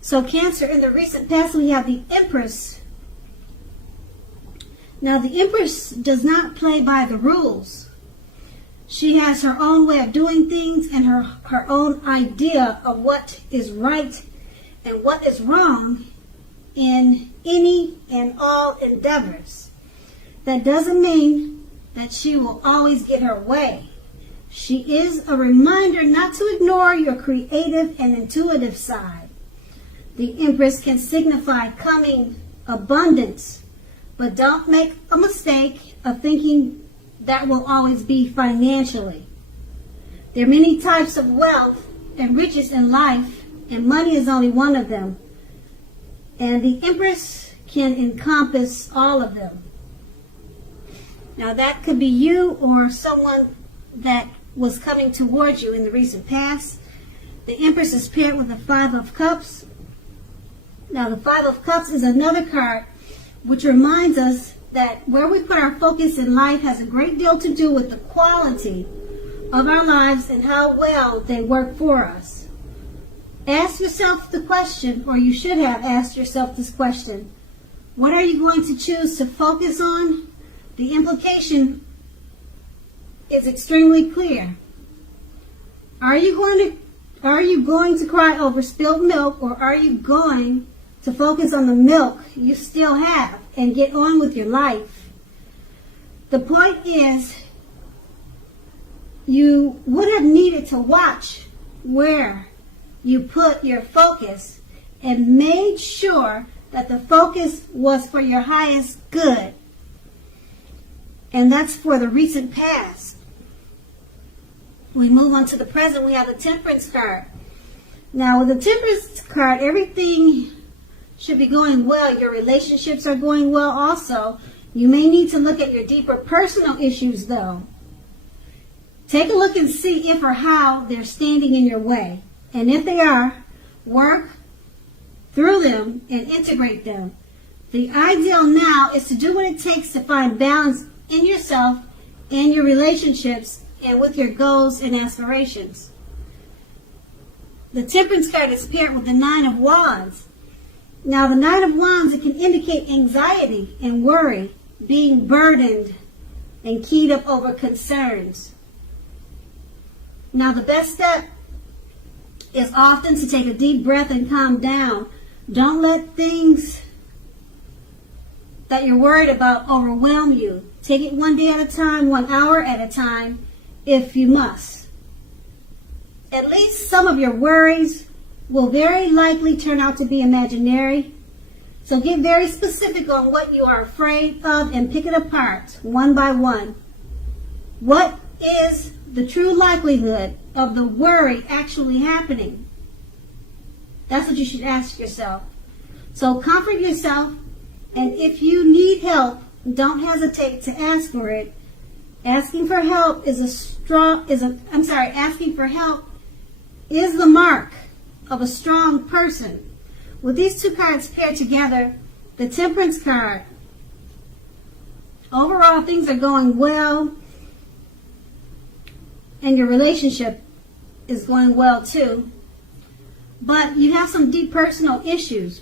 So Cancer, in the recent past, we have the Empress. Now, the Empress does not play by the rules. She has her own way of doing things and her own idea of what is right and what is wrong in any and all endeavors. That doesn't mean that she will always get her way. She is a reminder not to ignore your creative and intuitive side. The Empress can signify coming abundance, but don't make a mistake of thinking that will always be financially. There are many types of wealth and riches in life, and money is only one of them. And the Empress can encompass all of them. Now that could be you or someone that was coming towards you in the recent past. The Empress is paired with the Five of Cups. Now the Five of Cups is another card which reminds us that where we put our focus in life has a great deal to do with the quality of our lives and how well they work for us. Ask yourself the question, or you should have asked yourself this question: what are you going to choose to focus on? The implication is extremely clear. Are you going to cry over spilled milk, or are you going to focus on the milk you still have and get on with your life? The point is, you would have needed to watch where you put your focus and made sure that the focus was for your highest good. And that's for the recent past. We move on to the present. We have the Temperance card. Now, with the Temperance card, everything should be going well. Your relationships are going well also. You may need to look at your deeper personal issues, though. Take a look and see if or how they're standing in your way. And if they are, work through them and integrate them. The ideal now is to do what it takes to find balance in yourself and your relationships and with your goals and aspirations. The Temperance card is paired with the Nine of Wands. Now, the Nine of Wands, it can indicate anxiety and worry, being burdened and keyed up over concerns. Now, the best step is often to take a deep breath and calm down. Don't let things that you're worried about overwhelm you. Take it one day at a time, 1 hour at a time, if you must. At least some of your worries will very likely turn out to be imaginary. So get very specific on what you are afraid of and pick it apart one by one. What is the true likelihood of the worry actually happening? That's what you should ask yourself. So comfort yourself, and if you need help, don't hesitate to ask for it. Asking for help asking for help is the mark of a strong person. With these two cards paired together, the Temperance card, overall things are going well, and your relationship is going well too. But you have some deep personal issues.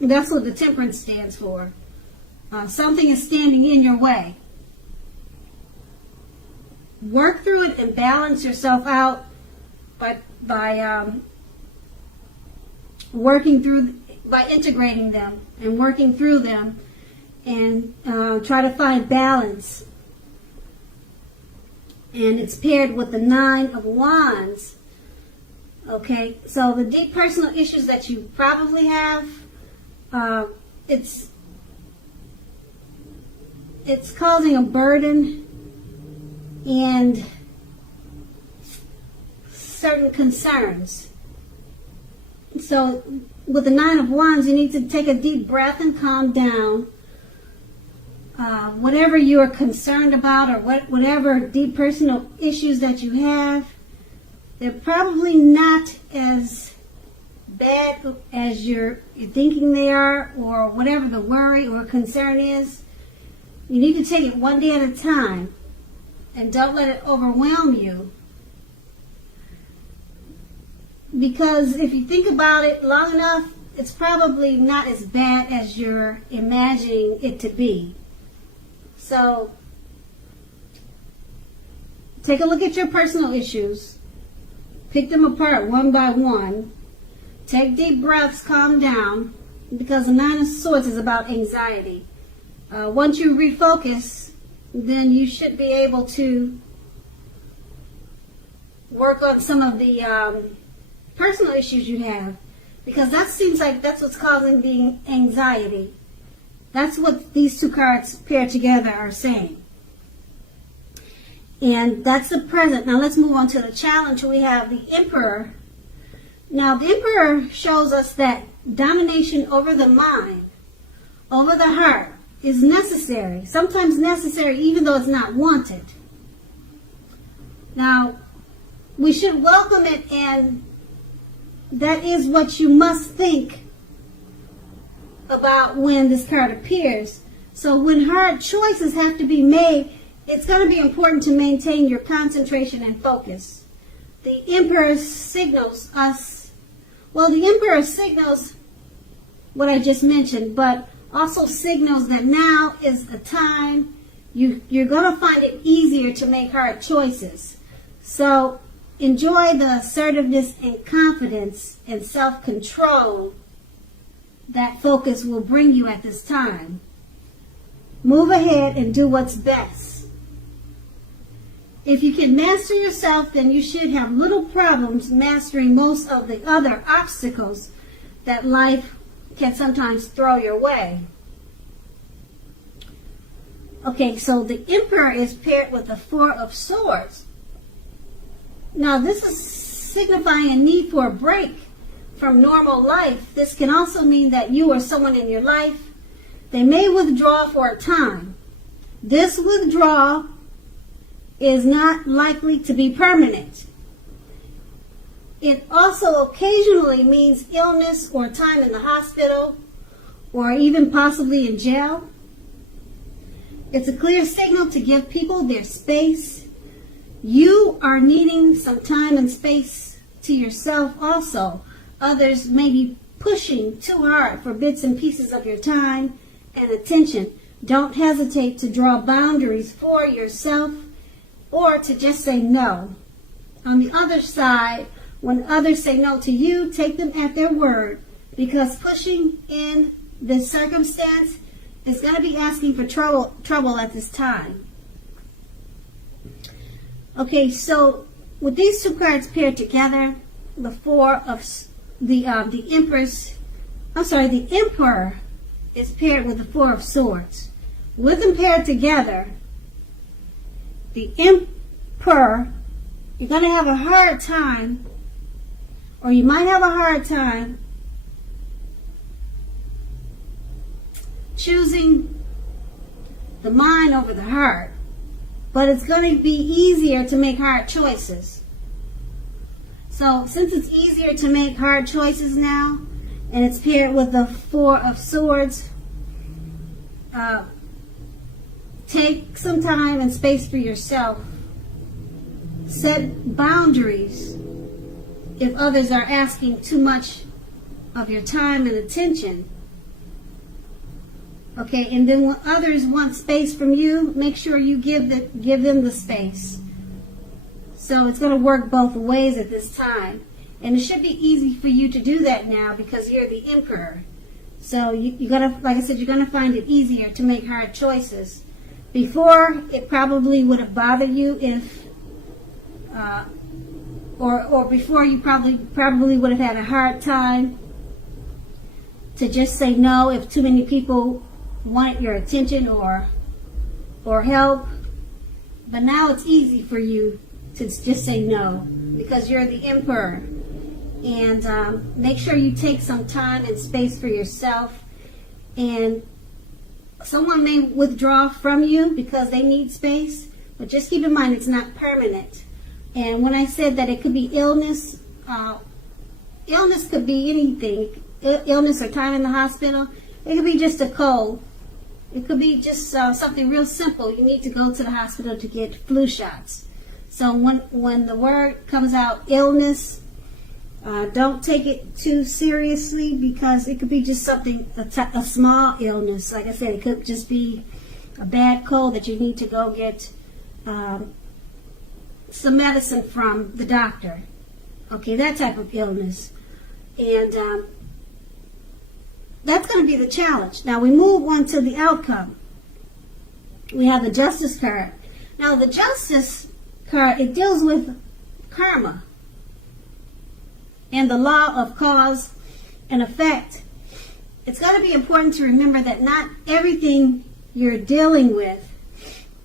That's what the Temperance stands for. Something is standing in your way. Work through it and balance yourself out by integrating them and working through them, and try to find balance. And it's paired with the Nine of Wands. Okay, so the deep personal issues that you probably have, it's causing a burden and certain concerns. So with the Nine of Wands, you need to take a deep breath and calm down. Whatever you are concerned about, or whatever deep personal issues that you have, they're probably not as bad as you're thinking they are, or whatever the worry or concern is. You need to take it one day at a time, and don't let it overwhelm you. Because if you think about it long enough, it's probably not as bad as you're imagining it to be. So, take a look at your personal issues. Pick them apart one by one. Take deep breaths, calm down, because the Nine of Swords is about anxiety. Once you refocus, then you should be able to work on some of the personal issues you have, because that seems like that's what's causing the anxiety. That's what these two cards paired together are saying. And that's the present. Now let's move on to the challenge. We have the Emperor. Now the Emperor shows us that domination over the mind, over the heart, is necessary. Sometimes necessary even though it's not wanted. Now, we should welcome it, and that is what you must think about when this card appears. So when hard choices have to be made, it's going to be important to maintain your concentration and focus. The Emperor signals us, well, the Emperor signals what I just mentioned, but also signals that now is the time you're going to find it easier to make hard choices. So enjoy the assertiveness and confidence and self-control that focus will bring you at this time. Move ahead and do what's best. If you can master yourself, then you should have little problems mastering most of the other obstacles that life can sometimes throw your way. Okay, so the Emperor is paired with the Four of Swords. Now, this is signifying a need for a break from normal life. This can also mean that you or someone in your life, they may withdraw for a time. This withdrawal is not likely to be permanent. It also occasionally means illness or time in the hospital or even possibly in jail. It's a clear signal to give people their space. You are needing some time and space to yourself also. Others may be pushing too hard for bits and pieces of your time and attention. Don't hesitate to draw boundaries for yourself or to just say no. On the other side, when others say no to you, take them at their word, because pushing in this circumstance is going to be asking for trouble at this time. Okay, so with these two cards paired together, the Emperor is paired with the Four of Swords. With them paired together, the Emperor, you're going to have a hard time, or you might have a hard time choosing the mind over the heart, but it's going to be easier to make hard choices. So since it's easier to make hard choices now, and it's paired with the Four of Swords, take some time and space for yourself. Set boundaries if others are asking too much of your time and attention. Okay, and then when others want space from you, make sure you give them the space. So it's going to work both ways at this time. And it should be easy for you to do that now because you're the Emperor. So you're going to, like I said, you're going to find it easier to make hard choices. Before, it probably would have bothered you if, or before you probably would have had a hard time to just say no if too many people wanted your attention or help. But now it's easy for you to just say no because you're the Emperor. And make sure you take some time and space for yourself. And someone may withdraw from you because they need space, but just keep in mind it's not permanent. And when I said that it could be illness, illness could be anything. Illness or time in the hospital. It could be just a cold. It could be just something real simple. You need to go to the hospital to get flu shots. So when the word comes out, illness, Don't take it too seriously, because it could be just something, a small illness. Like I said, it could just be a bad cold that you need to go get some medicine from the doctor. Okay, that type of illness. And that's going to be the challenge. Now we move on to the outcome. We have the Justice card. Now the Justice card, it deals with karma and the law of cause and effect. It's going to be important to remember that not everything you're dealing with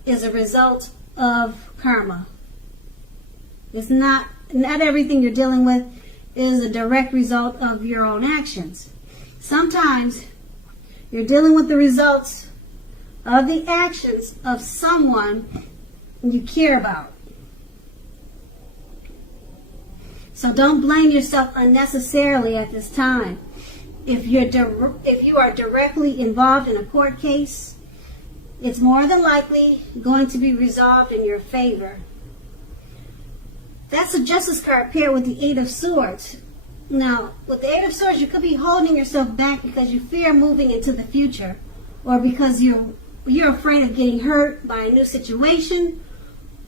is a result of karma. It's not everything you're dealing with is a direct result of your own actions. Sometimes you're dealing with the results of the actions of someone you care about. So don't blame yourself unnecessarily at this time. If you are directly involved in a court case, it's more than likely going to be resolved in your favor. That's the Justice card paired with the Eight of Swords. Now, with the Eight of Swords, you could be holding yourself back because you fear moving into the future, or because you're afraid of getting hurt by a new situation,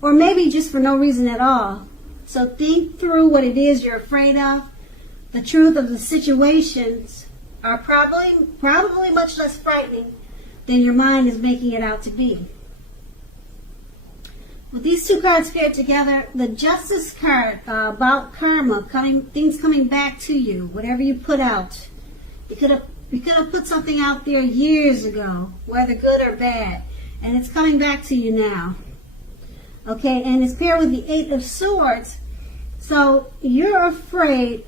or maybe just for no reason at all. So think through what it is you're afraid of. The truth of the situations are probably much less frightening than your mind is making it out to be. With these two cards paired together, the Justice card about karma, things coming back to you, whatever you put out. You could have put something out there years ago, whether good or bad, and it's coming back to you now. Okay, and it's paired with the Eight of Swords. So you're afraid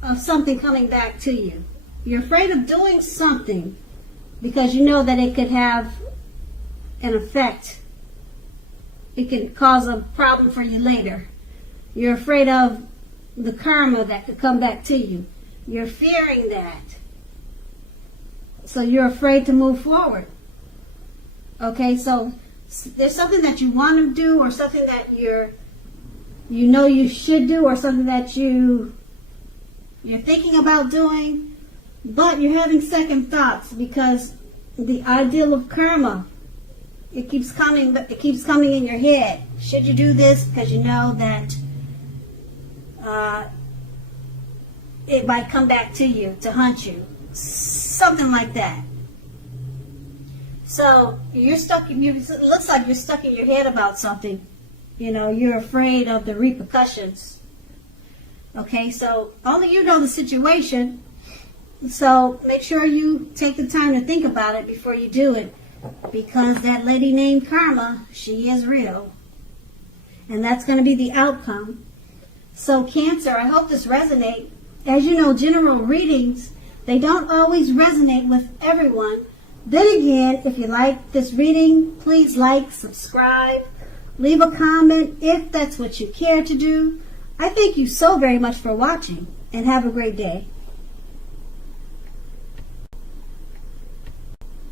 of something coming back to you. You're afraid of doing something because you know that it could have an effect. It could cause a problem for you later. You're afraid of the karma that could come back to you. You're fearing that. So you're afraid to move forward. Okay, so there's something that you want to do, or something that you know you should do, or something that you're thinking about doing, but you're having second thoughts because the ideal of karma, it keeps coming in your head. Should you do this? Because you know that it might come back to you to haunt you. Something like that. So you're stuck. It looks like you're stuck in your head about something. You know, you're afraid of the repercussions. Okay, so only you know the situation. So make sure you take the time to think about it before you do it, because that lady named Karma, she is real, and that's going to be the outcome. So Cancer, I hope this resonates. As you know, general readings, they don't always resonate with everyone. Then again, if you like this reading, please like, subscribe, leave a comment if that's what you care to do. I thank you so very much for watching, and have a great day.